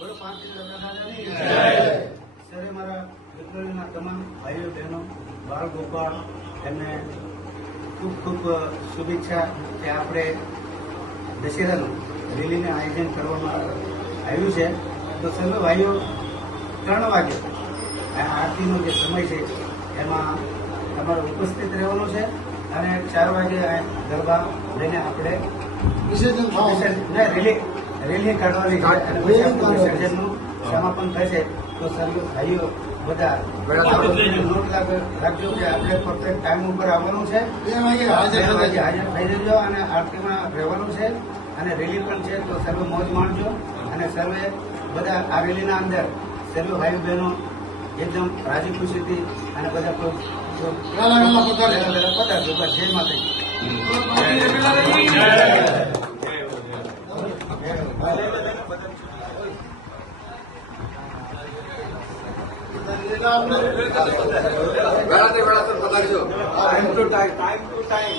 બોલો દાદાની સરે મારા વિક્ટોરીના તમામ ભાઈઓ બહેનો બાળ ગોપાલ એમને ખૂબ ખૂબ શુભેચ્છા કે આપણે દશેરાનું રેલીનું આયોજન કરવામાં આવ્યું છે. તો સર્વ ભાઈઓ ત્રણ વાગે આ આરતીનો જે સમય છે એમાં તમારે ઉપસ્થિત રહેવાનું છે અને ચાર વાગે આ ગરબા લઈને આપણે વિસર્જન રેલી રેલી કાઢવાની પછી સમાપન થશે તો સર્વ ભાઈઓ બધા નોટ રાખજો કે આપણે ફક્ત ટાઈમ ઉપર આવવાનું છે. હાજર થઈ જજો અને આરતીમાં રહેવાનું છે. અને રેલી પણ છે તો સર્વે મોજ માણજો. અને સર્વે બધા આ રેલીના અંદર સર્વે બહેનો એકદમ રાજી ખુશીથી અને બધા પધારજો. બસ જય આપણે વેળાથી વેળાસર પધારજો ટાઈમ ટુ ટાઈમ